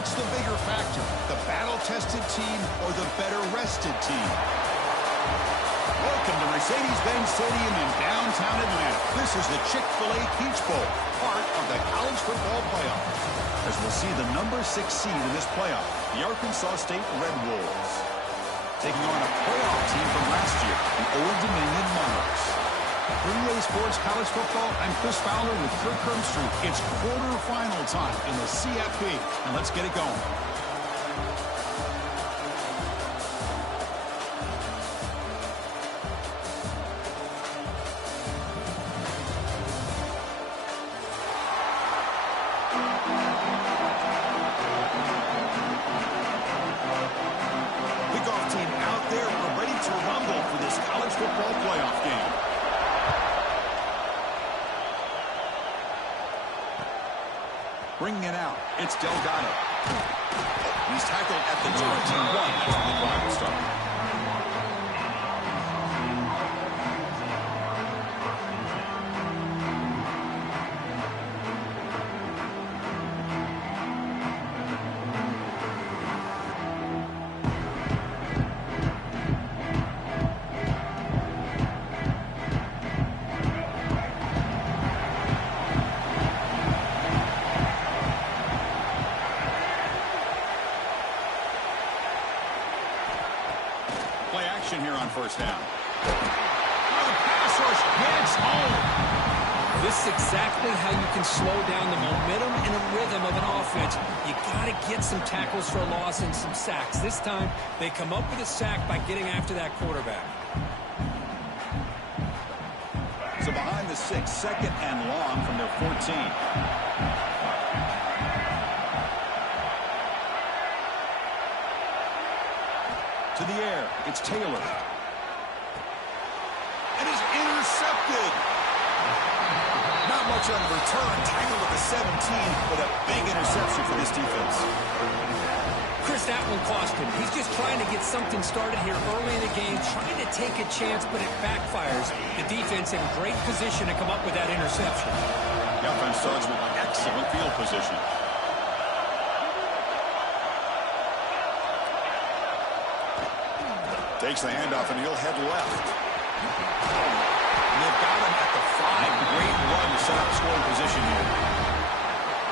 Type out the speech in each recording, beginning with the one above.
What's the bigger factor, the battle-tested team or the better-rested team? Welcome to Mercedes-Benz Stadium in downtown Atlanta. This is the Chick-fil-A Peach Bowl, part of the college football playoff. As we'll see the number 6 seed in this playoff, the Arkansas State Red Wolves, taking on a playoff team from last year, the Old Dominion Monarchs. For EA Sports College Football, I'm Chris Fowler with Kirk Herbstreit. It's quarterfinal time in the CFB, and let's get it going. Kickoff team out there. We're ready to rumble for this college football playoff game. Bringing it out, it's Delgado. He's tackled at the 21 after the drive will start. Play action here on first down. Oh, the pass rush hits home. This is exactly how you can slow down the momentum and the rhythm of an offense. You got to get some tackles for a loss and some sacks. This time, they come up with a sack by getting after that quarterback. So behind the 6, second and long from their 14. To the air, it's Taylor. And is intercepted. Not much on the return. Tackled at the 17, but a big interception for this defense. Chris, that one cost him. He's just trying to get something started here early in the game, trying to take a chance, but it backfires. The defense in great position to come up with that interception. The offense starts with excellent field position. Takes the handoff, and he'll head left. And they've got him at the 5. Great run to set up scoring position here.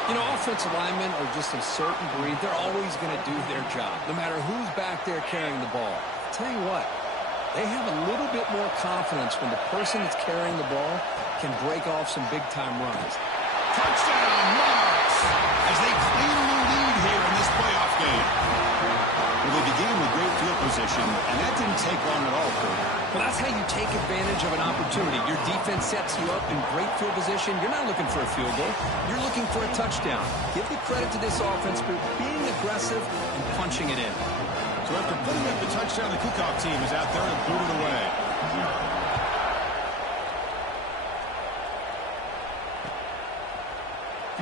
You know, offensive linemen are just a certain breed. They're always going to do their job, no matter who's back there carrying the ball. I'll tell you what, they have a little bit more confidence when the person that's carrying the ball can break off some big-time runs. Touchdown, Monarchs, as they claim the lead here in this playoff game. Well, they began with great field position, and that didn't take long at all, Kurt. Well, that's how you take advantage of an opportunity. Your defense sets you up in great field position. You're not looking for a field goal. You're looking for a touchdown. Give the credit to this offense for being aggressive and punching it in. So after putting up the touchdown, the kickoff team is out there and boot it away.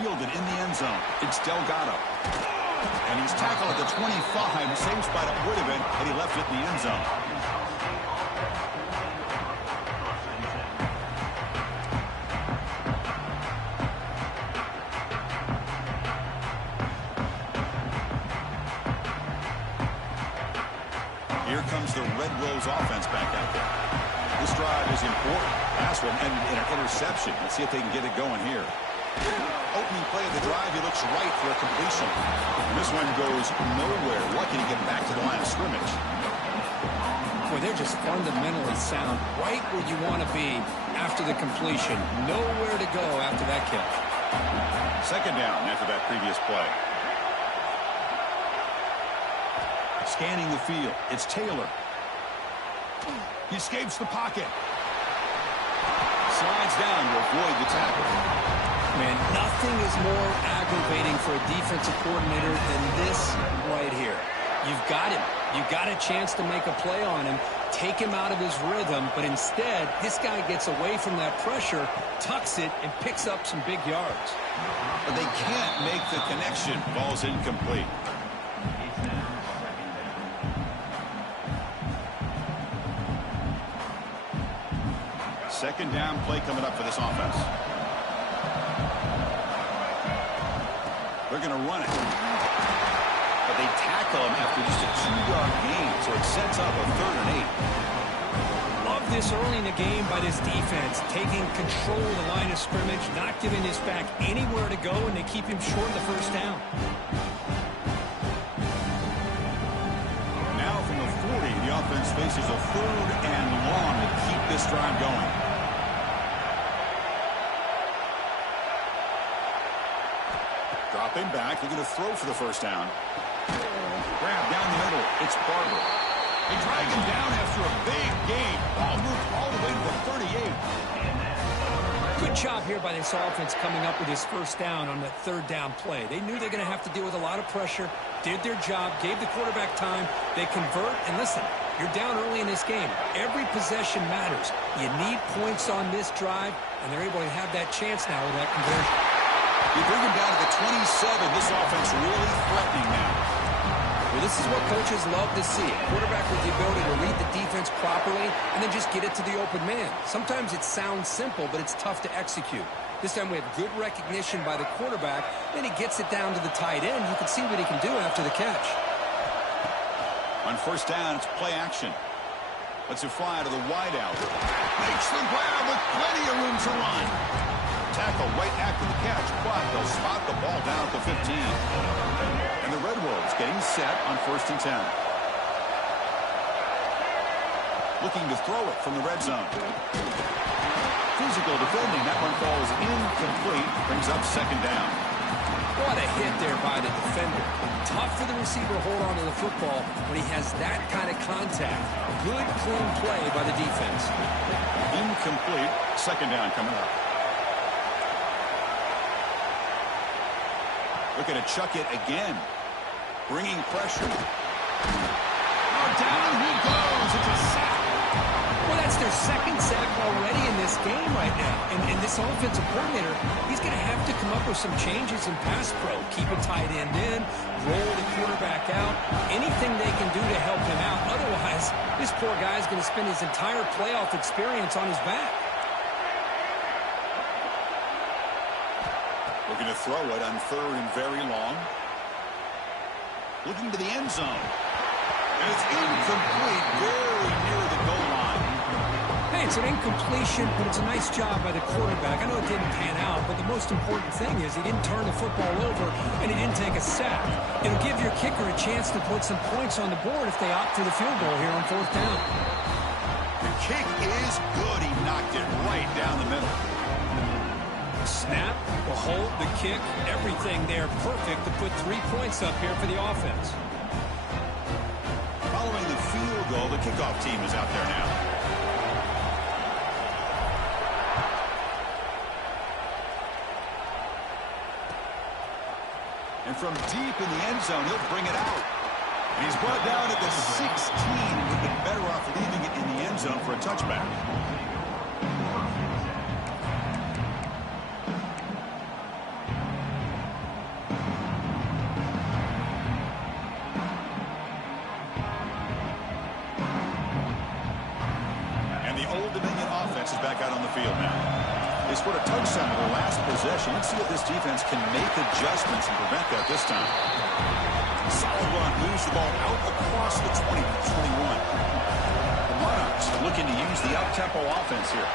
Fielded in the end zone. It's Delgado. And he's tackled at the 25. Same spot it would have been had he left it in the end zone. Here comes the Red Wolves offense back out there. This drive is important. Last one ended in an interception. Let's see if they can get it going here. Opening play of the drive, he looks right for a completion. And this one goes nowhere. Lucky to get back to the line of scrimmage. Boy, they're just fundamentally sound, right where you want to be after the completion. Nowhere to go after that catch. Second down after that previous play. Scanning the field, it's Taylor. He escapes the pocket. Slides down to avoid the tackle. Man, nothing is more aggravating for a defensive coordinator than this right here. You've got him. You've got a chance to make a play on him, take him out of his rhythm, but instead, this guy gets away from that pressure, tucks it, and picks up some big yards. But they can't make the connection. Ball's incomplete. Second down play coming up for this offense. They're going to run it. tackle him after just a 2-yard gain, so it sets up a 3rd and 8. Love this early in the game by this defense, taking control of the line of scrimmage, not giving this back anywhere to go, and they keep him short of the first down. Now from the 40, the offense faces a 3rd and long to keep this drive going. Dropping back, they're going to throw for the first down. Grab down the middle, it's Barber. They drag him down after a big gain. Ball moved all the way to the 38. Good job here by this offense coming up with his first down on the 3rd down play. They knew they're going to have to deal with a lot of pressure, did their job, gave the quarterback time. They convert, and listen, you're down early in this game. Every possession matters. You need points on this drive, and they're able to have that chance now with that conversion. You bring him down to the 27. This offense really threatening now. Well, this is what coaches love to see. A quarterback with the ability to read the defense properly and then just get it to the open man. Sometimes it sounds simple, but it's tough to execute. This time we have good recognition by the quarterback. Then he gets it down to the tight end. You can see what he can do after the catch. On first down, it's play action. Let's it fly to the wideout. Makes the grab with plenty of room to run. Tackle right after the catch, but they'll spot the ball down at the 15. And the Red Wolves getting set on 1st and 10. Looking to throw it from the red zone. Physical defending. That one falls incomplete. Brings up 2nd down. What a hit there by the defender. Tough for the receiver to hold on to the football when he has that kind of contact. Good, clean play by the defense. Incomplete. 2nd down coming up. Looking to chuck it again. Bringing pressure. Oh, down he goes. It's a sack. Well, that's their 2nd sack already in this game right now. And this offensive coordinator, he's going to have to come up with some changes in pass pro. Keep a tight end in, roll the quarterback out, anything they can do to help him out. Otherwise, this poor guy is going to spend his entire playoff experience on his back. Looking to throw it on 3rd and very long. Looking to the end zone. And it's incomplete, very near the goal line. Hey, it's an incompletion, but it's a nice job by the quarterback. I know it didn't pan out, but the most important thing is he didn't turn the football over and he didn't take a sack. It'll give your kicker a chance to put some points on the board if they opt for the field goal here on 4th down. The kick is good. He knocked it right down the middle. Snap, the hold, the kick, everything there perfect to put 3 points up here for the offense. Following the field goal, the kickoff team is out there now. And from deep in the end zone, he'll bring it out. And he's brought down at the 16. Would have been better off leaving it in the end zone for a touchback. Back out on the field now. They scored a touchdown in their last possession. Let's see if this defense can make adjustments and prevent that this time. Solid run, moves the ball out across the 20-21. The Monarchs are looking to use the up-tempo offense here.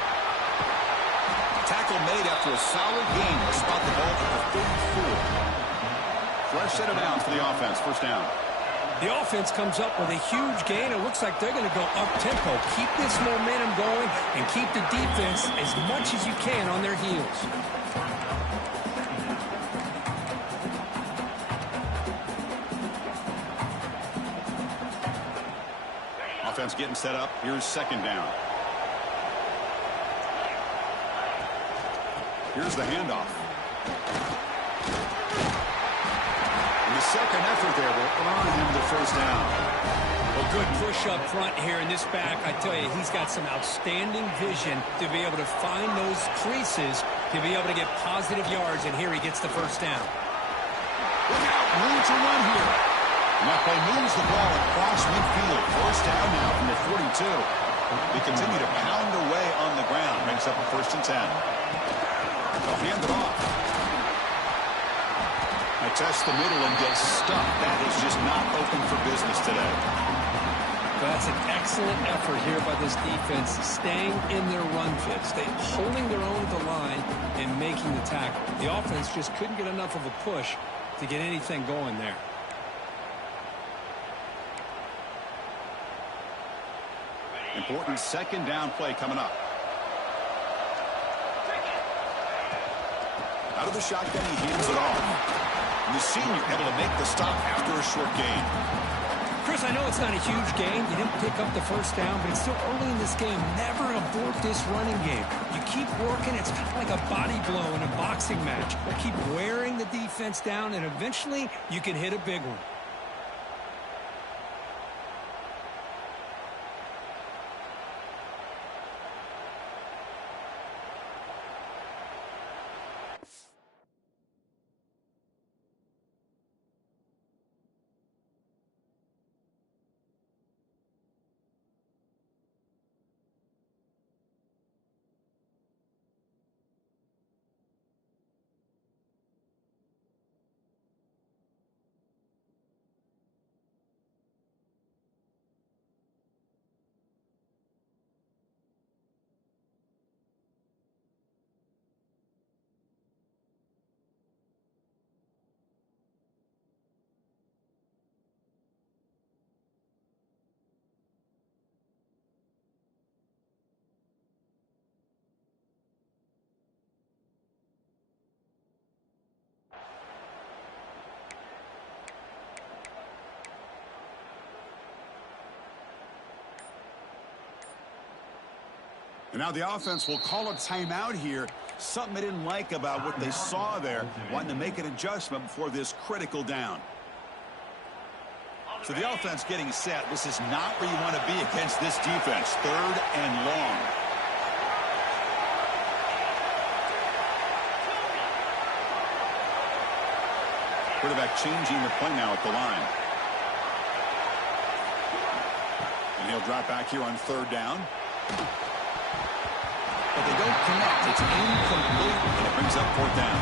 Tackle made after a solid gain to spot the ball at the 34. Fresh set of downs for the offense. First down. The offense comes up with a huge gain. It looks like they're going to go up-tempo. Keep this momentum going and keep the defense as much as you can on their heels. Offense getting set up. Here's 2nd down. Here's the handoff. Second effort there will earn him the first down. Well, good push up front here in this back. I tell you, he's got some outstanding vision to be able to find those creases to be able to get positive yards, and here he gets the first down. Look out, room to run here. And that play moves the ball across midfield. First down now from the 42. They continue to pound away on the ground. Makes up a 1st and 10. They'll hand it off. I test the middle and get stuck. That is just not open for business today. That's an excellent effort here by this defense, staying in their run fit, holding their own at the line and making the tackle. The offense just couldn't get enough of a push to get anything going there. Important second down play coming up. Out of the shotgun, he hands it off. And the senior able to make the stop after a short gain. Chris, I know it's not a huge gain. You didn't pick up the first down, but it's still early in this game. Never abort this running game. You keep working. It's kind of like a body blow in a boxing match. Keep wearing the defense down, and eventually you can hit a big one. And now the offense will call a timeout here. Something they didn't like about what they saw there. Wanting to make an adjustment before this critical down. So the offense getting set. This is not where you want to be against this defense. Third and long. Quarterback changing the play now at the line. And he'll drop back here on third down. But they don't connect. It's incomplete, and it brings up fourth down.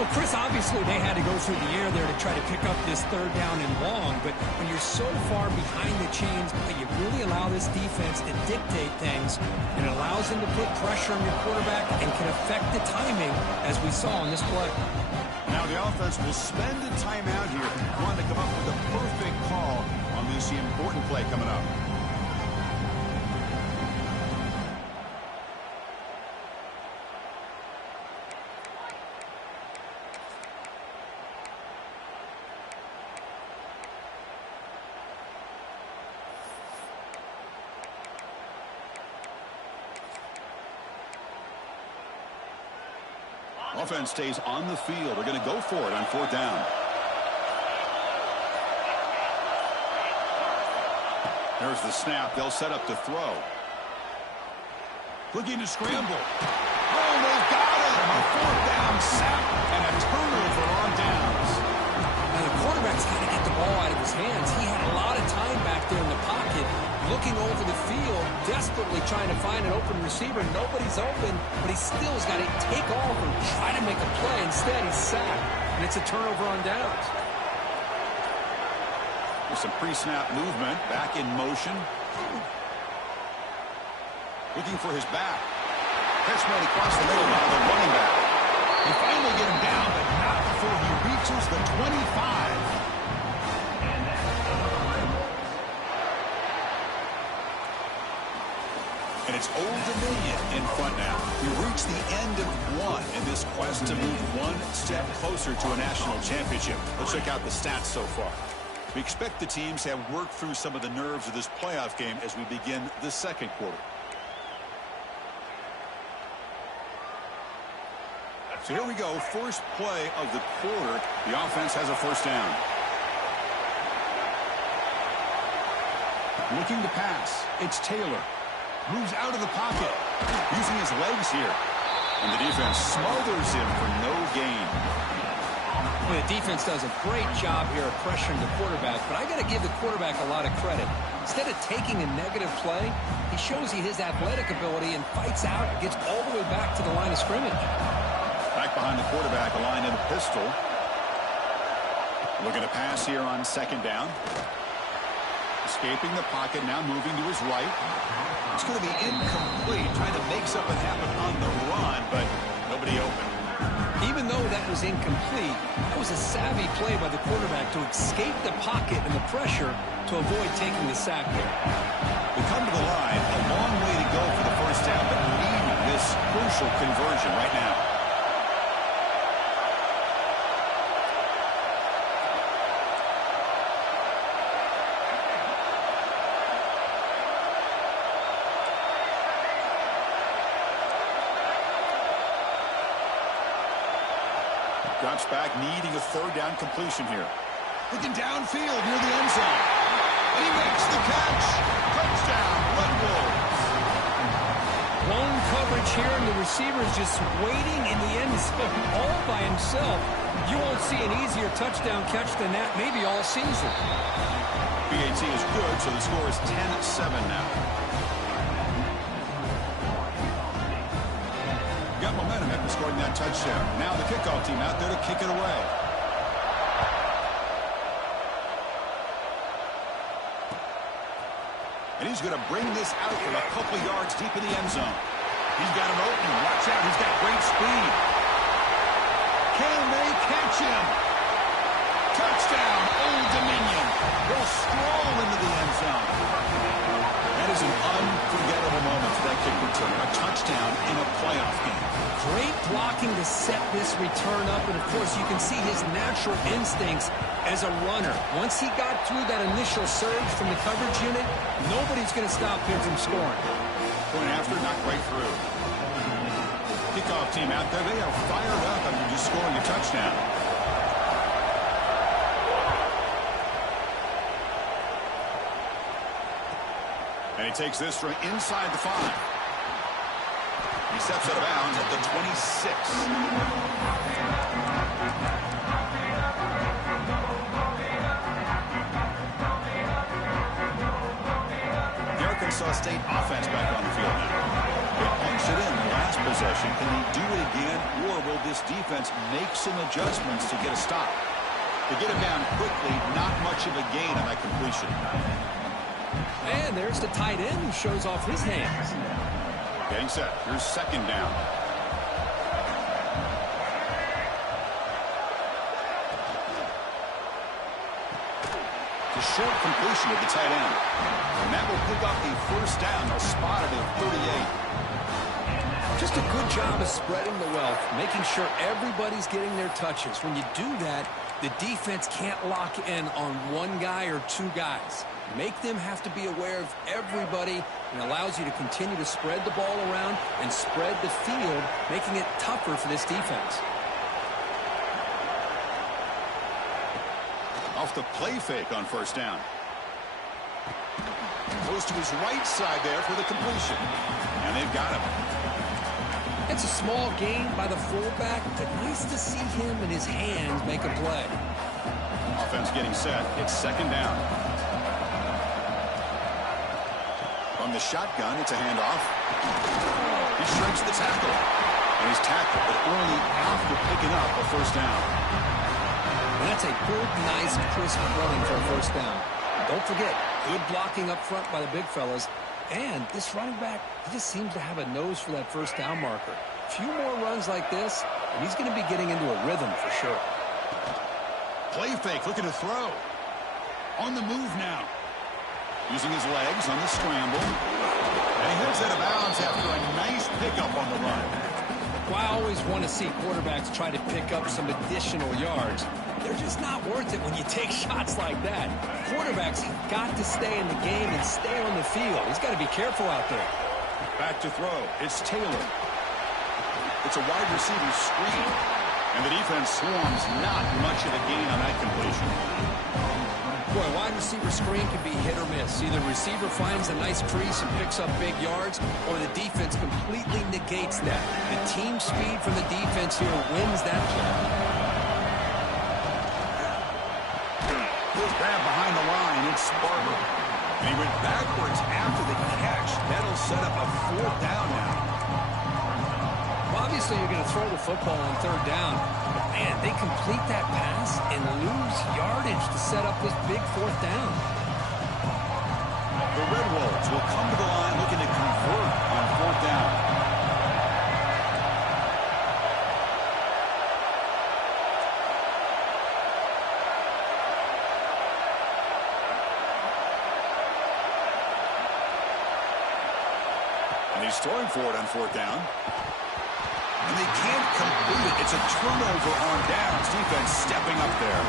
Well, Chris, obviously they had to go through the air there to try to pick up this third down and long, but when you're so far behind the chains, you really allow this defense to dictate things, and it allows them to put pressure on your quarterback and can affect the timing, as we saw in this play. Now the offense will spend a timeout here, wanting to come up with a perfect call on this important play coming up. Offense stays on the field. They're going to go for it on fourth down. There's the snap. They'll set up to throw. Looking to scramble. Oh, they've got it. A fourth down sack and a turnover on downs. Now the quarterback's got to get the ball out of his hands. He had a lot of time back there in the pocket, looking over the field, desperately trying to find an open receiver. Nobody's open, but he still's got to take off and try to make a play. Instead, he's sacked, and it's a turnover on downs. There's some pre-snap movement, back in motion. Looking for his back. Catch man across the middle by the running back. They finally get him down, but not before he reaches the 25. And it's Old Dominion in front now. We reach the end of one in this quest to move one step closer to a national championship. Let's check out the stats so far. We expect the teams to have worked through some of the nerves of this playoff game as we begin the second quarter. So here we go. First play of the quarter. The offense has a first down. Looking to pass. It's Taylor. Moves out of the pocket. Using his legs here. And the defense smothers him for no gain. Well, the defense does a great job here of pressuring the quarterback, but I got to give the quarterback a lot of credit. Instead of taking a negative play, he shows you his athletic ability and fights out and gets all the way back to the line of scrimmage. Back behind the quarterback, a line in a pistol. Looking to pass here on second down. Escaping the pocket, now moving to his right. It's going to be incomplete, trying to make something happen on the run, but nobody open. Even though that was incomplete, that was a savvy play by the quarterback to escape the pocket and the pressure to avoid taking the sack there. We come to the line, a long way to go for the first down, but needing this crucial conversion right now. Drops back, needing a third down completion here. Looking downfield near the end zone. And he makes the catch. Touchdown, Red Wolves. Lone coverage here, and the receiver is just waiting in the end zone all by himself. You won't see an easier touchdown catch than that maybe all season. BAT is good, so the score is 10-7 now. Got momentum after scoring that touchdown. Now the kickoff team out there to kick it away. And he's going to bring this out from a couple yards deep in the end zone. He's got him open. Watch out. He's got great speed. Can they catch him? Touchdown, Old Dominion. They'll stroll into the end zone. That is an unforgettable moment for that kick return. A touchdown in a playoff game. Great blocking to set this return up, and of course you can see his natural instincts as a runner. Once he got through that initial surge from the coverage unit, nobody's going to stop him from scoring. Point after, not quite through. Kickoff team out there, they are fired up after just scoring a touchdown. And he takes this from inside the 5. He steps out of bounds at the 26. The Arkansas State offense back on the field now. They punched it in the last possession. Can he do it again, or will this defense make some adjustments to get a stop? To get him down quickly, not much of a gain on that completion. And there's the tight end who shows off his hands. Getting set. Here's second down. The short completion of the tight end. And that will pick up the first down. They'll spot it at 38. Just a good job of spreading the wealth, making sure everybody's getting their touches. When you do that, the defense can't lock in on one guy or two guys. Make them have to be aware of everybody, and allows you to continue to spread the ball around and spread the field, making it tougher for this defense. Off the play fake on first down. Goes to his right side there for the completion. And they've got him. It's a small gain by the fullback, but nice to see him and his hands make a play. Offense getting set. It's second down. From the shotgun, it's a handoff. He shrinks the tackle. And he's tackled, but only after picking up a first down. And that's a good, nice, crisp running for a first down. Don't forget, good blocking up front by the big fellas. And this running back, he just seems to have a nose for that first down marker. A few more runs like this, and he's going to be getting into a rhythm for sure. Play fake, looking to throw. On the move now. Using his legs on the scramble. And he heads out of bounds after a nice pickup on the run. Well, I always want to see quarterbacks try to pick up some additional yards. They're just not worth it when you take shots like that. Quarterbacks have got to stay in the game and stay on the field. He's got to be careful out there. Back to throw. It's Taylor. It's a wide receiver screen. And the defense swarms, not much of a gain on that completion. Boy, wide receiver screen can be hit or miss. Either receiver finds a nice crease and picks up big yards, or the defense completely negates that. The team speed from the defense here wins that play. Grab behind the line, it's Barber. And he went backwards after the catch. That'll set up a fourth down now. Bobby, obviously you're going to throw the football on third down. But, man, they complete that pass and lose yardage to set up this big fourth down. The Red Wolves will come to the line looking to convert on fourth down. And he's throwing for it on fourth down. And they can't complete it. It's a turnover on downs. Defense stepping up there.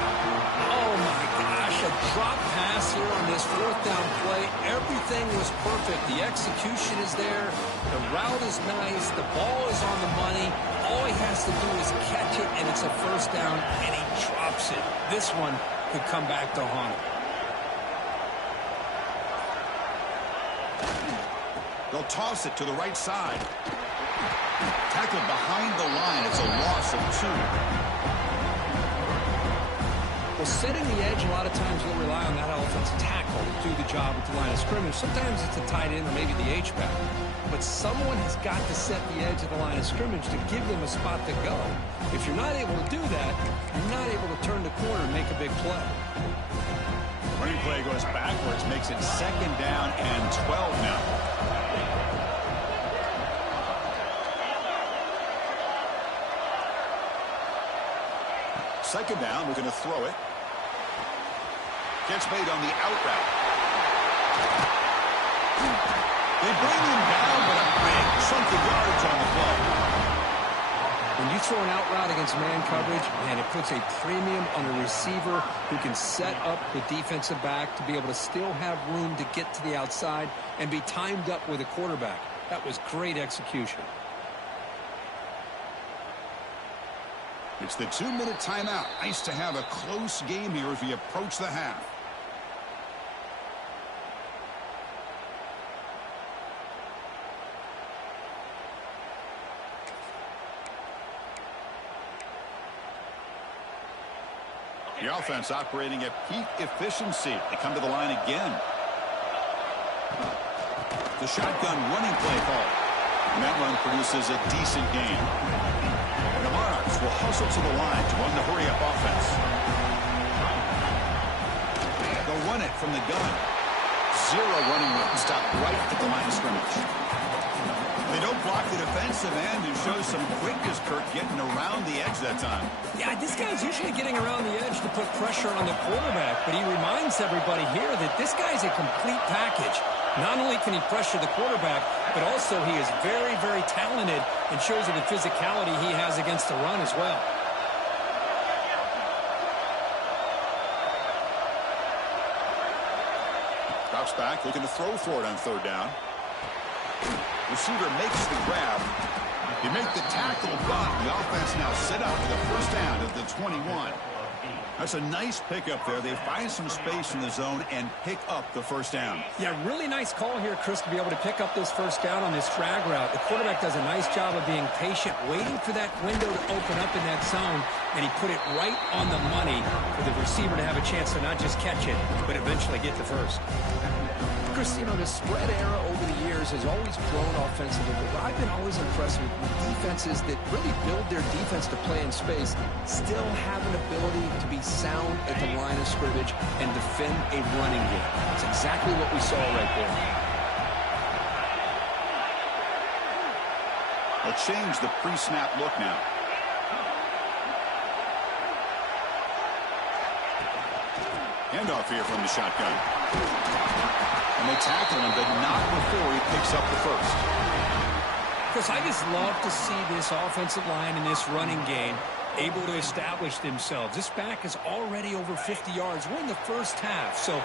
Oh, my gosh, a drop pass here on this fourth down play. Everything was perfect. The execution is there. The route is nice. The ball is on the money. All he has to do is catch it, and it's a first down, and he drops it. This one could come back to haunt him. They'll toss it to the right side. Tackled behind the line. It's a loss of 2. Well, setting the edge, a lot of times you'll rely on that offensive tackle to do the job at the line of scrimmage. Sometimes it's a tight end or maybe the H-back. But someone has got to set the edge of the line of scrimmage to give them a spot to go. If you're not able to do that, you're not able to turn the corner and make a big play. Running play goes backwards, makes it second down and 12 now. Second down, we're going to throw it. Gets made on the out route. They bring him down, but a big chunk of yards on the play. When you throw an out route against man coverage, man, it puts a premium on a receiver who can set up the defensive back to be able to still have room to get to the outside and be timed up with a quarterback. That was great execution. It's the 2-minute timeout. Nice to have a close game here as we approach the half. The offense operating at peak efficiency. They come to the line again. The shotgun running play call. And that run produces a decent gain. The Monarchs will hustle to the line to run the hurry-up offense. They'll run it from the gun. 0 running room. Stop right at the line of scrimmage. They don't block the defensive end and show some quickness, Kirk, getting around the edge that time. Yeah, this guy's usually getting around the edge to put pressure on the quarterback, but he reminds everybody here that this guy's a complete package. Not only can he pressure the quarterback, but also he is very, very talented and shows you the physicality he has against the run as well. Drops back, looking to throw for it on third down. Receiver makes the grab. He make the tackle, but the offense now set up for the first down at the 21. That's a nice pickup there. They find some space in the zone and pick up the first down. Yeah, really nice call here, Chris, to be able to pick up this first down on this drag route. The quarterback does a nice job of being patient, waiting for that window to open up in that zone, and he put it right on the money for the receiver to have a chance to not just catch it, but eventually get the first. Chris, you know, the spread era over the years has always grown offensively, but I've been always impressed with defenses that really build their defense to play in space, still have an ability to be sound at the line of scrimmage and defend a running game. That's exactly what we saw right there. They'll change the pre-snap look now. Handoff here from the shotgun. And they tackle him, but not before he picks up the first. Chris, I just love to see this offensive line in this running game able to establish themselves. This back is already over 50 yards. We're in the first half, so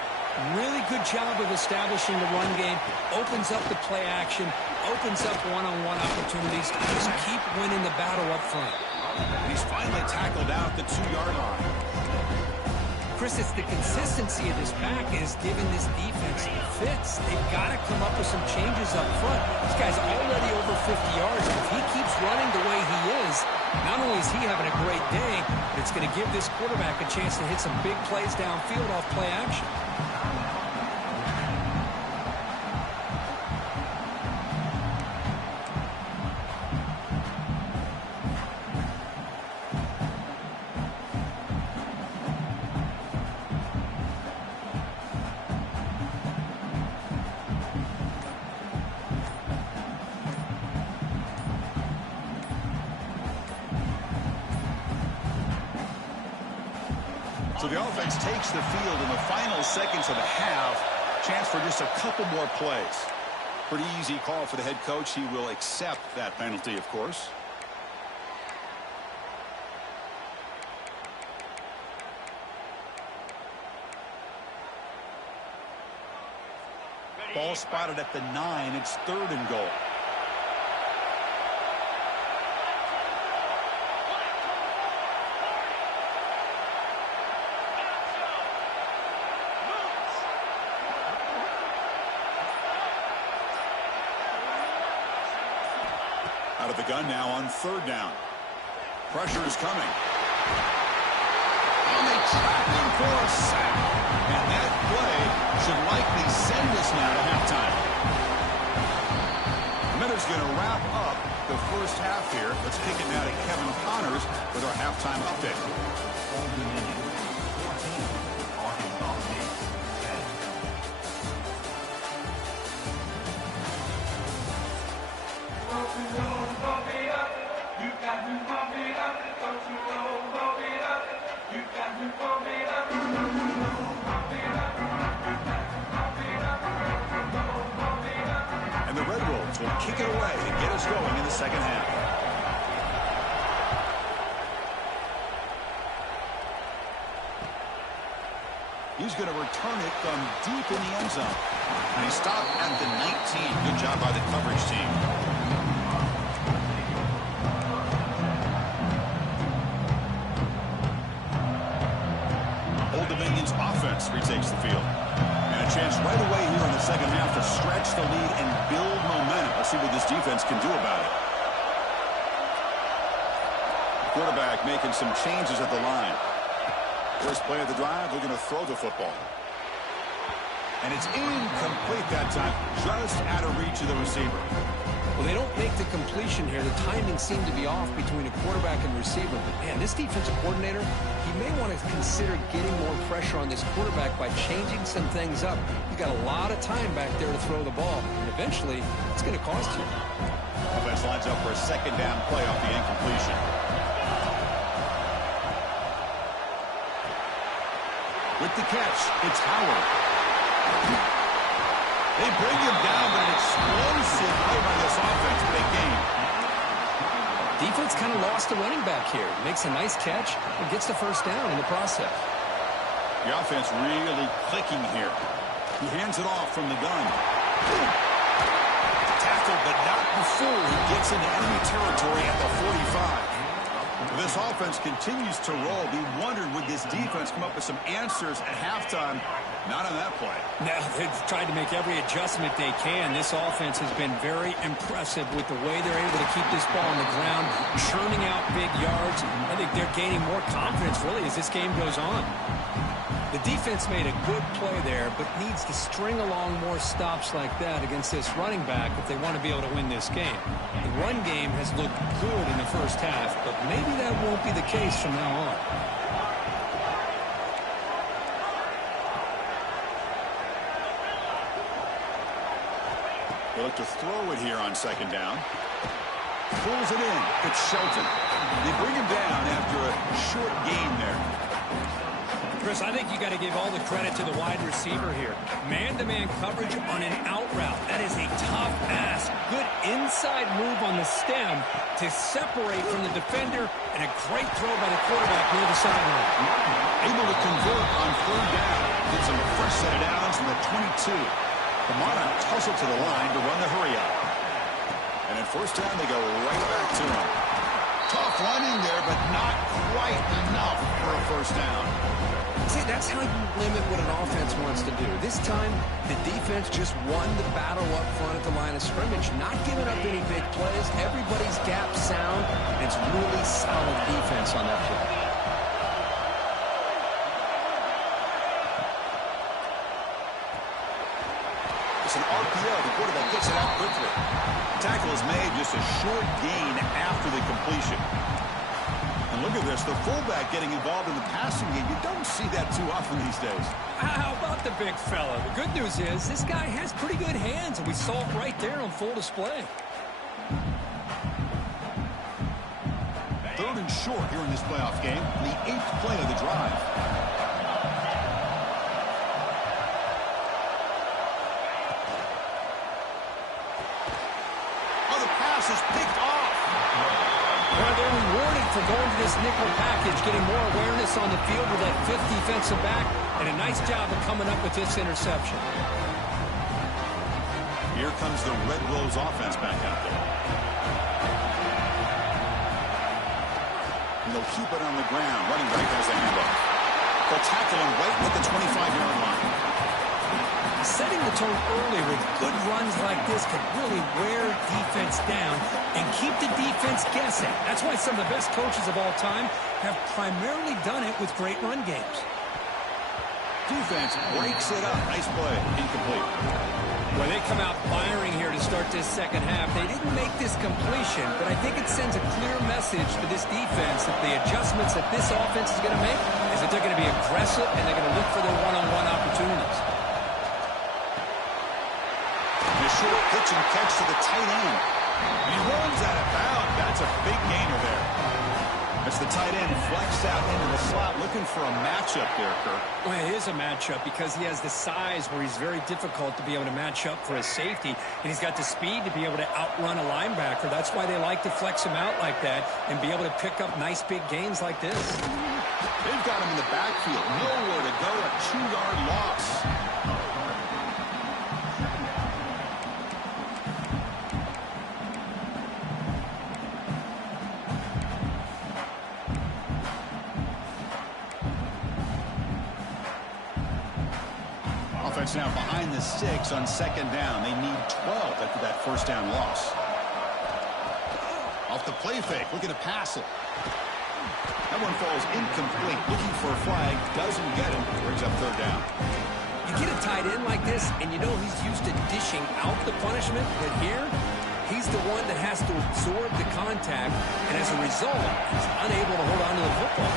really good job of establishing the run game. Opens up the play action, opens up one-on-one opportunities to just keep winning the battle up front. He's finally tackled out the 2-yard line. Chris, it's the consistency of this back is giving this defense fits. They've got to come up with some changes up front. This guy's already over 50 yards. If he keeps running the way he is, not only is he having a great day, but it's going to give this quarterback a chance to hit some big plays downfield off play action. The offense takes the field in the final seconds of the half. Chance for just a couple more plays. Pretty easy call for the head coach. He will accept that penalty, of course. Ball spotted at the 9. It's 3rd and goal. Out of the gun now on 3rd down. Pressure is coming. And they trap him for a sack. And that play should likely send us now to halftime. The Miners going to wrap up the first half here. Let's kick it now to Kevin Connors with our halftime update. And the Red Wolves will kick it away and get us going in the second half. He's going to return it from deep in the end zone. And he stopped at the 19. Good job by the coverage team. Old Dominion's offense retakes the field. And a chance right away here in the second half to stretch the lead and build momentum. Let's see what this defense can do about it. Quarterback making some changes at the line. First play of the drive, they're going to throw the football. And it's incomplete that time, just out of reach of the receiver. Well, they don't make the completion here. The timing seemed to be off between a quarterback and receiver. But, man, this defensive coordinator, he may want to consider getting more pressure on this quarterback by changing some things up. You've got a lot of time back there to throw the ball. And eventually, it's going to cost you. Offense lines up for a 2nd down play off the incompletion. With the catch, it's Howard. They bring him down, but an explosive play by this offense. Big game. Defense kind of lost the running back here. Makes a nice catch and gets the first down in the process. The offense really clicking here. He hands it off from the gun. Tackled, but not before he gets into enemy territory at the 45. This offense continues to roll. We wondered, would this defense come up with some answers at halftime? Not on that play. No, they've tried to make every adjustment they can. This offense has been very impressive with the way they're able to keep this ball on the ground, churning out big yards. I think they're gaining more confidence, really, as this game goes on. The defense made a good play there, but needs to string along more stops like that against this running back if they want to be able to win this game. The run game has looked good in the first half, but maybe that won't be the case from now on. They look to throw it here on 2nd down. Pulls it in. It's Shelton. They bring him down after a short gain there. Chris, I think you got to give all the credit to the wide receiver here. Man-to-man coverage on an out route. That is a tough ask. Good inside move on the stem to separate from the defender, and a great throw by the quarterback near the sideline. Able to convert on 3rd down. Gets him a fresh set of downs from the 22. Kamara tussle to the line to run the hurry up. And at 1st down, they go right back to him. Tough running there, but not quite enough for a 1st down. See, that's how you limit what an offense wants to do. This time, the defense just won the battle up front at the line of scrimmage, not giving up any big plays. Everybody's gap sound, and it's really solid defense on that play. It's an RPO. The quarterback gets it out quickly. Tackle is made, just a short gain after the completion. And look at this, the fullback getting involved in the passing game. You don't see that too often these days. How about the big fella? The good news is this guy has pretty good hands, and we saw it right there on full display. 3rd and short here in this playoff game. The 8th play of the drive. pass is picked off. Well, they're rewarded for going to this nickel package, getting more awareness on the field with that fifth defensive back, and a nice job of coming up with this interception. Here comes the Red Wolves offense back out there. And they'll keep it on the ground. Running back has a handoff. They'll tackle him right at the 25-yard line. Setting the tone early with good runs like this can really wear defense down and keep the defense guessing. That's why some of the best coaches of all time have primarily done it with great run games. Defense breaks it up. Nice play. Incomplete. Well, they come out firing here to start this second half. They didn't make this completion, but I think it sends a clear message to this defense that the adjustments that this offense is going to make is that they're going to be aggressive and they're going to look for their one-on-one opportunities. And a short pitch and catch to the tight end. And he runs out of bounds. That's a big gainer there. As the tight end flexed out into the slot, looking for a matchup there, Kirk. Well, it is a matchup because he has the size where he's very difficult to be able to match up for a safety, and he's got the speed to be able to outrun a linebacker. That's why they like to flex him out like that and be able to pick up nice big gains like this. They've got him in the backfield. Nowhere to go. A 2-yard loss. Offense now behind the 6 on second down. They need 12 after that first down loss. Off the play fake, looking to pass it. That one falls incomplete. Looking for a flag, doesn't get him. Brings up third down. You get a tight end like this, and you know he's used to dishing out the punishment, but here, he's the one that has to absorb the contact, and as a result, he's unable to hold on to the football.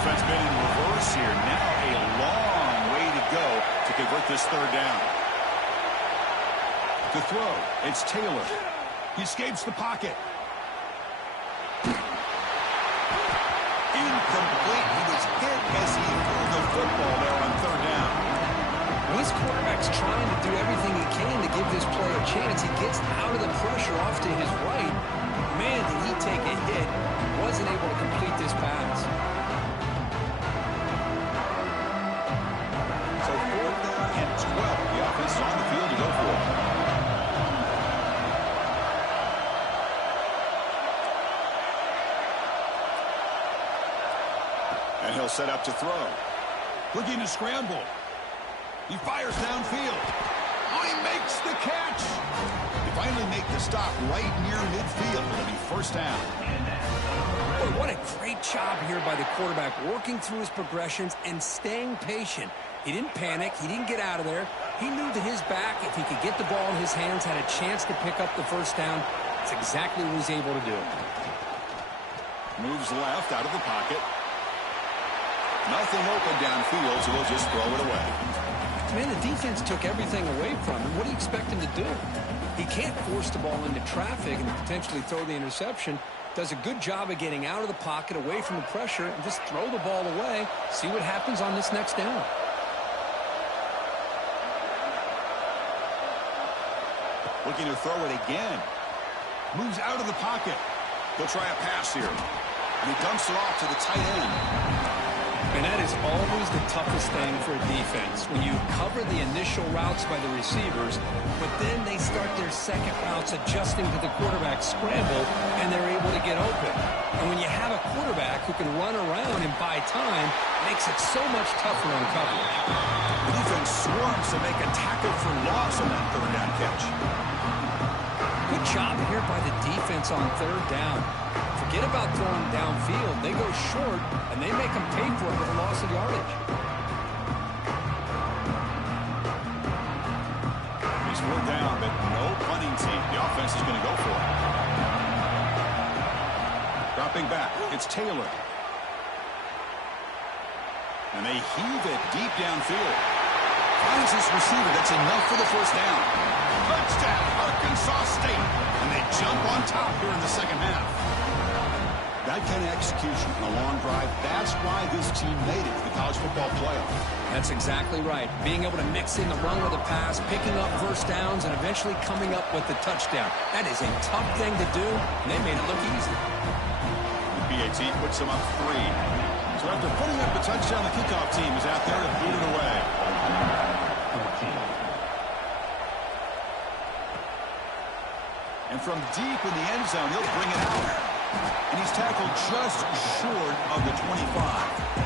Offense been in reverse here. Now a long way to go to convert this third down. To throw, it's Taylor. He escapes the pocket. Incomplete. He was hit as he threw the football there on third down. Well, this quarterback's trying to do everything he can to give this play a chance. He gets out of the pressure off to his right. Man, did he take a hit. Wasn't able to complete this pass. So 4th down and 12. The offense is on the field to go for it. And he'll set up to throw. Looking to scramble. He fires downfield. Oh, he makes the catch. They finally make the stop right near midfield. It'll be first down. Boy, what a great job here by the quarterback, working through his progressions and staying patient. He didn't panic. He didn't get out of there. He knew that his back, if he could get the ball in his hands, had a chance to pick up the first down. That's exactly what he's able to do. Moves left out of the pocket. Nothing open downfield, so he'll just throw it away. Man, the defense took everything away from him. What do you expect him to do? He can't force the ball into traffic and potentially throw the interception. Does a good job of getting out of the pocket, away from the pressure, and just throw the ball away. See what happens on this next down. Looking to throw it again. Moves out of the pocket. He'll try a pass here. And he dumps it off to the tight end. And that is always the toughest thing for a defense, when you cover the initial routes by the receivers, but then they start their second routes adjusting to the quarterback's scramble, and they're able to get open. And when you have a quarterback who can run around and buy time, it makes it so much tougher on coverage. The defense swarms to make a tackle for loss on that third down catch. Good job here by the defense on third down. Forget about throwing downfield. They go short, and they make them pay for it with a loss of yardage. He's 4th down, but no punting team. The offense is going to go for it. Dropping back, it's Taylor. And they heave it deep downfield. Finds his receiver. That's enough for the first down. Touchdown, Arkansas State. And they jump on top here in the second half. That kind of execution on a long drive, that's why this team made it to the college football playoff. That's exactly right. Being able to mix in the run with the pass, picking up first downs, and eventually coming up with the touchdown. That is a tough thing to do, and they made it look easy. The PAT puts them up 3. So after putting up the touchdown, the kickoff team is out there to boot it away. And from deep in the end zone, he'll bring it out. And he's tackled just short of the 25.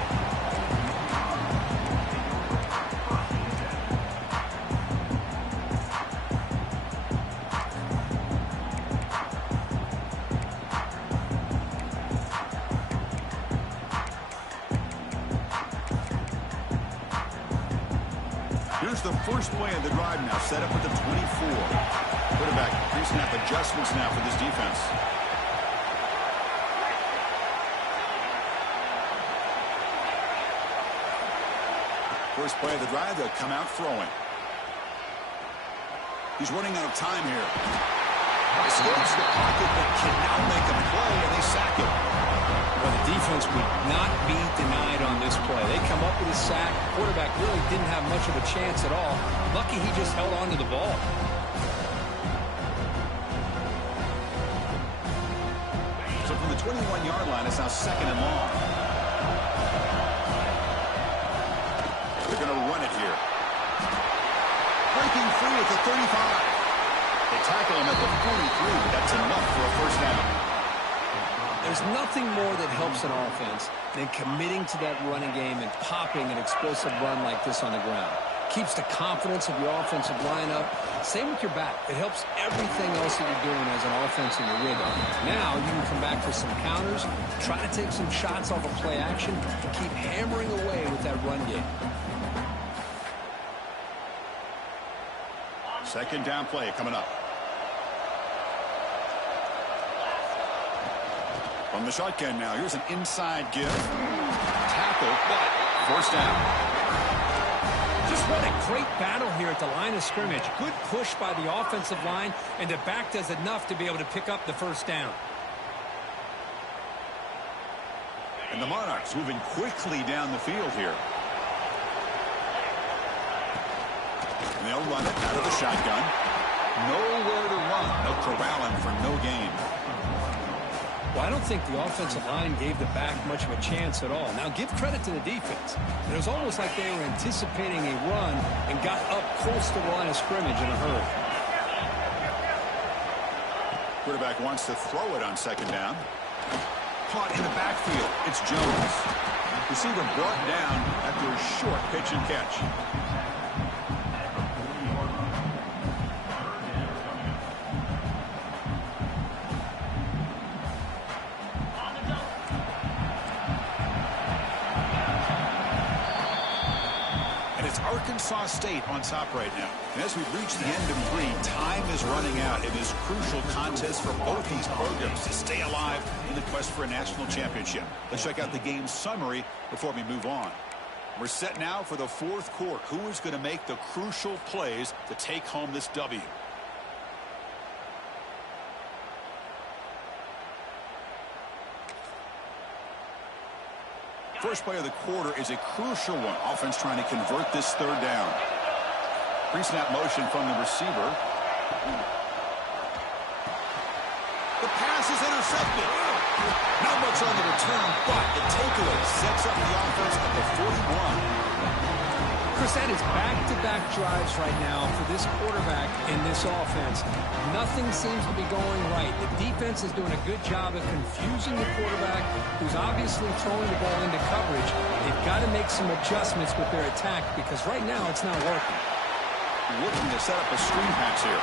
Here's the first play of the drive now, set up at the 24. Quarterback pre-snap adjustments now for this defense. First play of the drive, they'll come out throwing. He's running out of time here. Escapes the pocket, but cannot make a play, and they sack him. Well, the defense would not be denied on this play. They come up with a sack. Quarterback really didn't have much of a chance at all. Lucky he just held on to the ball. So from the 21-yard line, it's now 2nd and long. They're going to run it here. Breaking free at the 35. They tackle him at the 43, but that's enough for a first down. There's nothing more that helps an offense than committing to that running game and popping an explosive run like this on the ground. Keeps the confidence of your offensive lineup. Same with your back. It helps everything else that you're doing as an offense in your rhythm. Now you can come back for some counters, try to take some shots off of play action, and keep hammering away with that run game. Second down play coming up. From the shotgun now, here's an inside give. Tackle, but first down. Just what a great battle here at the line of scrimmage. Good push by the offensive line, and the back does enough to be able to pick up the first down. And the Monarchs moving quickly down the field here. And they'll run it out of the shotgun. Nowhere to run. They'll corral him for no gain. Well, I don't think the offensive line gave the back much of a chance at all. Now, give credit to the defense. It was almost like they were anticipating a run and got up close to the line of scrimmage in a hurry. Quarterback wants to throw it on second down. Caught in the backfield. It's Jones. Receiver brought down after a short pitch and catch. Arkansas State on top right now. And as we've reached the end of 3, time is running out in this crucial contest for both these programs to stay alive in the quest for a national championship. Let's check out the game summary before we move on. We're set now for the 4th quarter. Who is going to make the crucial plays to take home this W? First play of the quarter is a crucial one. Offense trying to convert this 3rd down. Pre-snap motion from the receiver. The pass is intercepted. Not much on the return, but the takeaway sets up the offense at the 41. Chris, that is back-to-back drives right now for this quarterback in this offense. Nothing seems to be going right. The defense is doing a good job of confusing the quarterback, who's obviously throwing the ball into coverage. They've got to make some adjustments with their attack because right now it's not working. Looking to set up a screen pass here.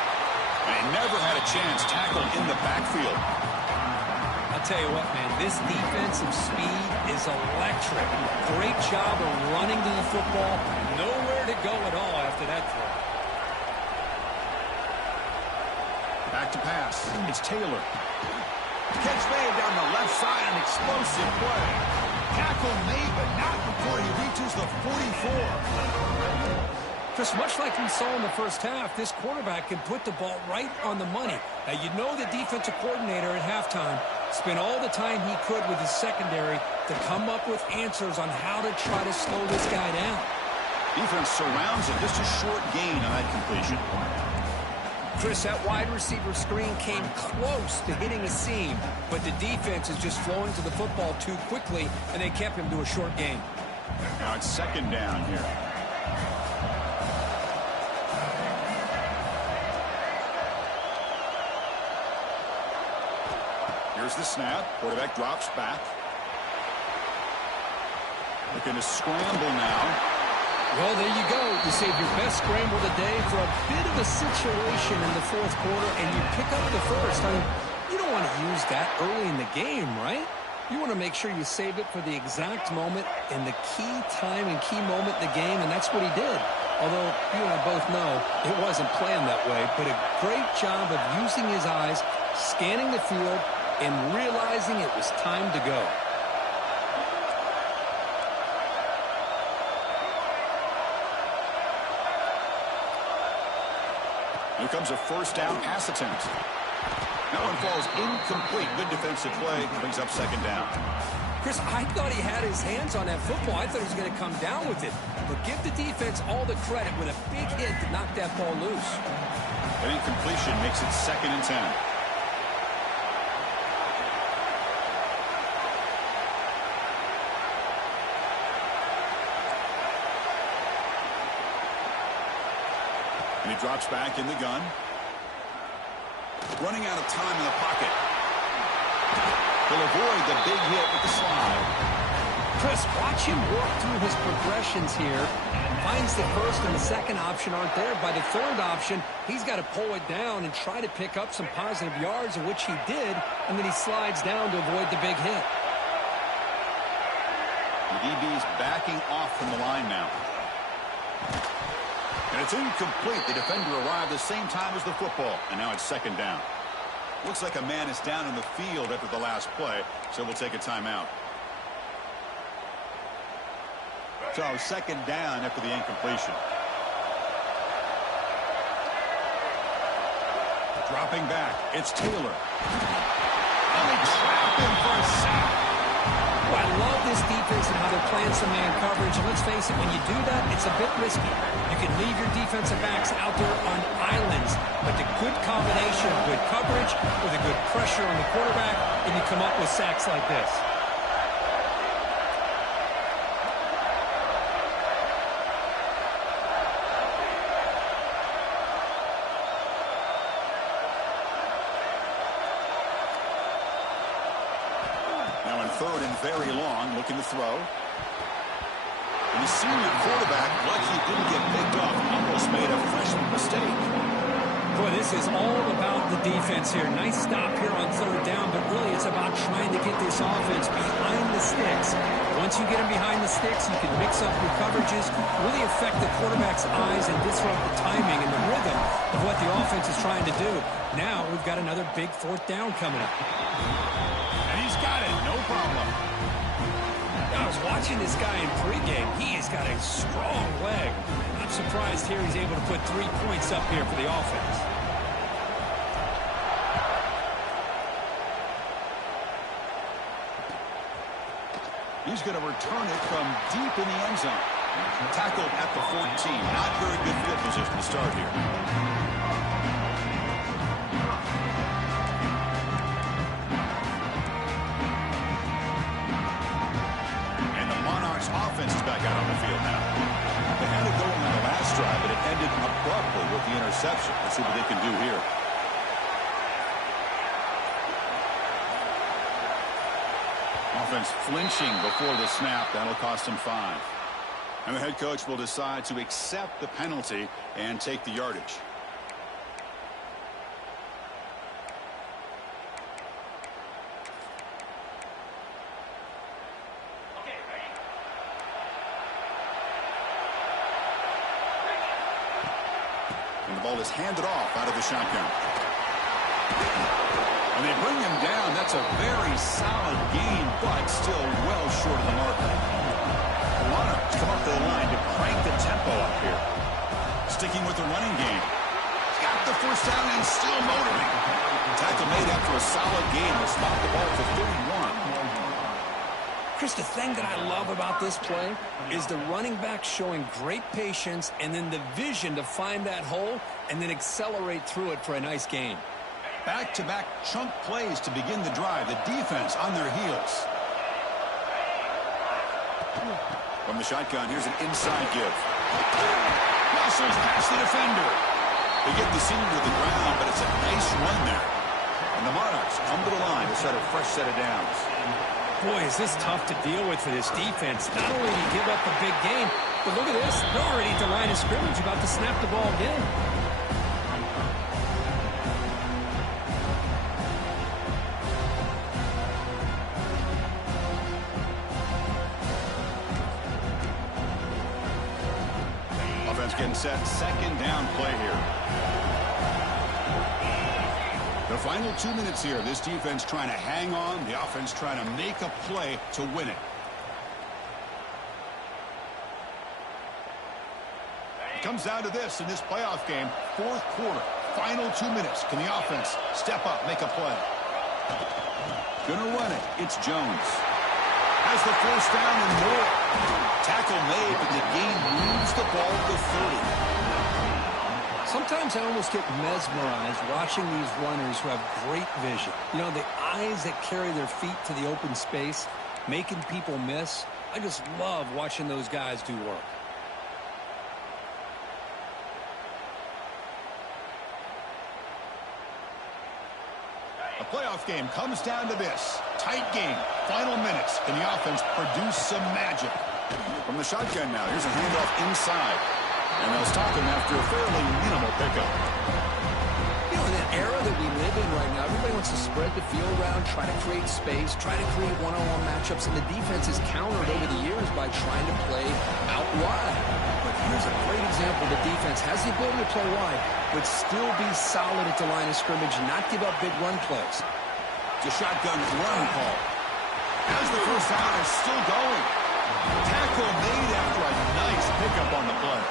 And he never had a chance tackled in the backfield. I'll tell you what, man, this defensive speed is electric. Great job of running to the football. Nowhere to go at all after that throw. Back to pass. It's Taylor. Catch made down the left side, an explosive play. Tackle made, but not before he reaches the 44. Chris, much like we saw in the first half, this quarterback can put the ball right on the money. Now, you know the defensive coordinator at halftime Spent all the time he could with his secondary to come up with answers on how to try to slow this guy down. Defense surrounds him. Just a short gain on that completion. Chris, that wide receiver screen came close to hitting a seam, but the defense is just flowing to the football too quickly, and they kept him to a short gain. Now it's second down here. Here's the snap. Quarterback drops back. Looking to scramble now. Well, there you go. You save your best scramble today for a bit of a situation in the fourth quarter, and you pick up the first. I mean, you don't want to use that early in the game, right? You want to make sure you save it for the exact moment and the key time and key moment in the game, and that's what he did. Although you and I both know it wasn't planned that way, but a great job of using his eyes, scanning the field, and realizing it was time to go. Here comes a first down pass attempt. That one falls incomplete. Good defensive play. Brings up second down. Chris, I thought he had his hands on that football. I thought he was going to come down with it. But give the defense all the credit with a big hit to knock that ball loose. An incompletion makes it 2nd and 10. And he drops back in the gun. Running out of time in the pocket. He'll avoid the big hit with the slide. Chris, watch him work through his progressions here. Finds the first and the second option aren't there. By the third option, he's got to pull it down and try to pick up some positive yards, of which he did, and then he slides down to avoid the big hit. The DB's backing off from the line now. And it's incomplete. The defender arrived the same time as the football, and now it's second down. Looks like a man is down in the field after the last play, so we'll take a timeout. So second down after the incompletion. Dropping back, it's Taylor. And they trap him for a sack. Oh, I love this defense and how they're playing some man coverage. And let's face it, when you do that, it's a bit risky. You can leave your defensive backs out there on islands, but the good combination of good coverage with a good pressure on the quarterback, and you come up with sacks like this. Now in third and very long, looking to throw. And the senior quarterback, lucky he didn't get picked off, almost made a freshman mistake. Boy, this is all about the defense here. Nice stop here on third down, but really it's about trying to get this offense behind the sticks. Once you get them behind the sticks, you can mix up your coverages, really affect the quarterback's eyes and disrupt the timing and the rhythm of what the offense is trying to do. Now we've got another big fourth down coming up. And he's got it, no problem. I was watching this guy in pregame. He has got a strong leg. I'm surprised here he's able to put 3 points up here for the offense. He's going to return it from deep in the end zone. Tackled at the 14. Not very good field position to start here. Offense is back out on the field now. They had it going on the last drive, but it ended abruptly with the interception. Let's see what they can do here. Offense flinching before the snap. That'll cost him 5. And the head coach will decide to accept the penalty and take the yardage. And the ball is handed off out of the shotgun. And they bring him down. That's a very solid gain, but still well short of the marker. The Monarchs come up to the line to crank the tempo up here. Sticking with the running game. He's got the first down and still motoring. Tackle made after a solid gain will stop the ball for 31. Chris, the thing that I love about this play is the running back showing great patience and then the vision to find that hole and then accelerate through it for a nice gain. Back-to-back chunk plays to begin the drive. The defense on their heels. From the shotgun, here's an inside give. Russell's past the defender. They get the senior to the ground, but it's a nice run there. And the Monarchs come to the line to set a fresh set of downs. Boy, is this tough to deal with for this defense. Not only do you give up a big game, but look at this. They're already at the line of scrimmage about to snap the ball again. Offense getting set. Second down play here. The final 2 minutes here. This defense trying to hang on. The offense trying to make a play to win it. It comes down to this in this playoff game. Fourth quarter. Final 2 minutes. Can the offense step up, make a play? Gonna run it. It's Jones. Has the first down and more. Tackle made, but the gain moves the ball to 30. Sometimes I almost get mesmerized watching these runners who have great vision. You know, the eyes that carry their feet to the open space, making people miss. I just love watching those guys do work. A playoff game comes down to this. Tight game. Final minutes. Can the offense produce some magic? From the shotgun now, here's a handoff inside. And they'll stop him after a fairly minimal pickup. You know, in that era that we live in right now, everybody wants to spread the field around, try to create space, try to create one-on-one matchups, and the defense is countered over the years by trying to play out wide. But here's a great example. The defense has the ability to play wide, but still be solid at the line of scrimmage and not give up big run plays. The shotgun run call. As the first down is still going. Tackle made after a nice pickup on the play.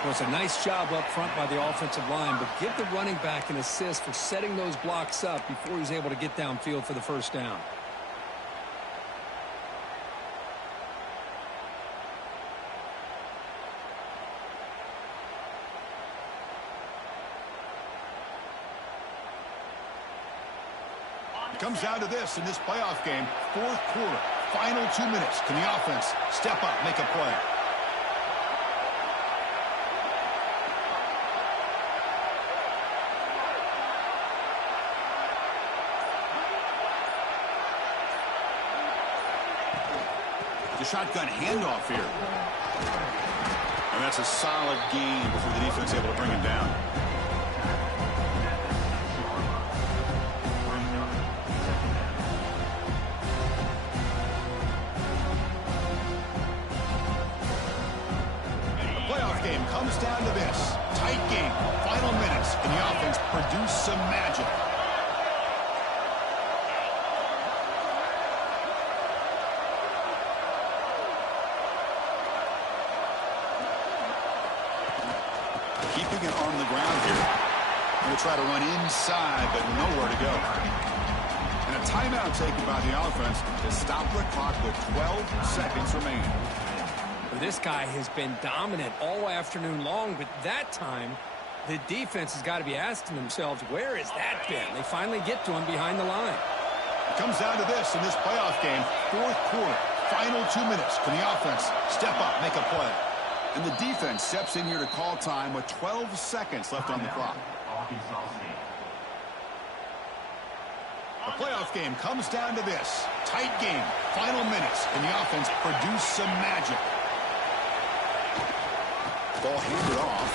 Well, it's a nice job up front by the offensive line, but give the running back an assist for setting those blocks up before he's able to get downfield for the first down. It comes down to this in this playoff game. Fourth quarter. Final 2 minutes. Can the offense step up, make a play? The shotgun handoff here. And that's a solid gain before the defense able to bring him down. The playoff game comes down to this. Tight game. Final minutes. Can the offense produce some magic? Keeping it on the ground here. We'll try to run inside, but nowhere to go. And a timeout taken by the offense to stop the clock with 12 seconds remaining. Well, this guy has been dominant all afternoon long, but that time, the defense has got to be asking themselves, where has that been? They finally get to him behind the line. It comes down to this in this playoff game. Fourth quarter, final 2 minutes. Can the offense step up, make a play? And the defense steps in here to call time with 12 seconds left on the clock. The playoff game comes down to this. Tight game. Final minutes. Can the offense produce some magic? Ball handed off.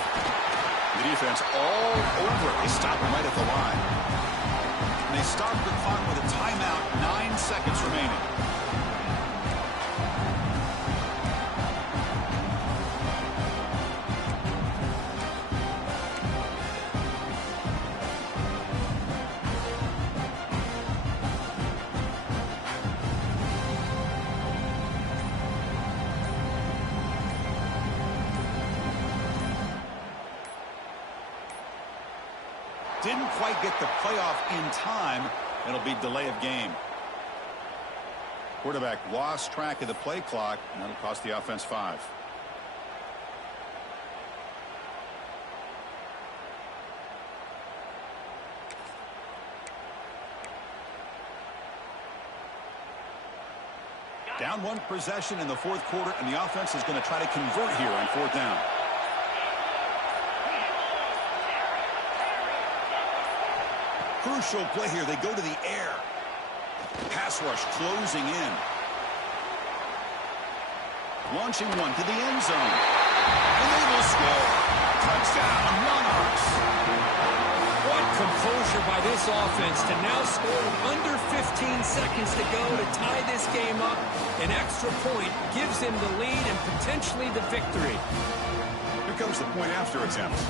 The defense all over it. They stop him right at the line. And they start the clock with a timeout. 9 seconds remaining. didn't quite get the playoff in time. It'll be delay of game. Quarterback lost track of the play clock, and that'll cost the offense 5. Down 1 possession in the 4th quarter, and the offense is going to try to convert here on 4th down. Crucial play here. They go to the air. Pass rush closing in. Launching one to the end zone. And they will score. Touchdown, Monarchs. What composure by this offense to now score with under 15 seconds to go to tie this game up. An extra point gives them the lead and potentially the victory. Here comes the point after attempt.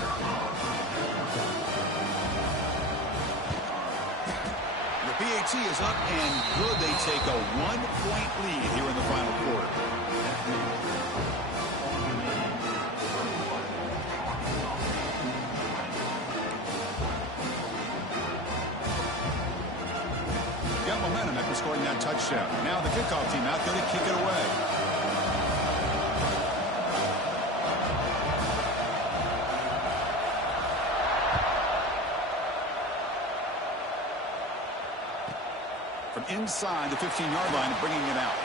The PAT is up and good. They take a 1-point lead here in the final quarter. Got momentum after scoring that touchdown. Now the kickoff team out there to kick it away. From inside the 15-yard line, bringing it out.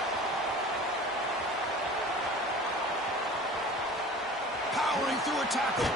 Powering through a tackle.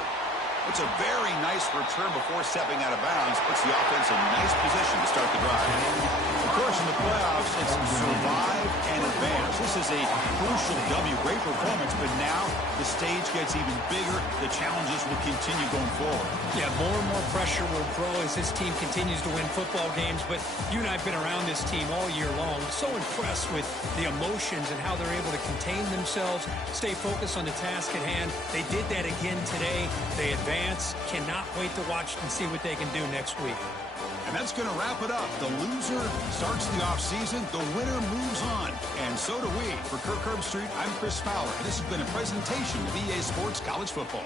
It's a very nice return before stepping out of bounds. Puts the offense in nice position to start the drive. Of course, in the playoffs, it's survive and advance. This is a crucial W. Great performance, but now the stage gets even bigger. The challenges will continue going forward. Yeah, more and more pressure will grow as this team continues to win football games. But you and I have been around this team all year long. So impressed with the emotions and how they're able to contain themselves, stay focused on the task at hand. They did that again today. They advance. Cannot wait to watch and see what they can do next week. And that's going to wrap it up. The loser starts the offseason. The winner moves on. And so do we. For Kirk Herbstreit, I'm Chris Fowler. And this has been a presentation of EA Sports College Football.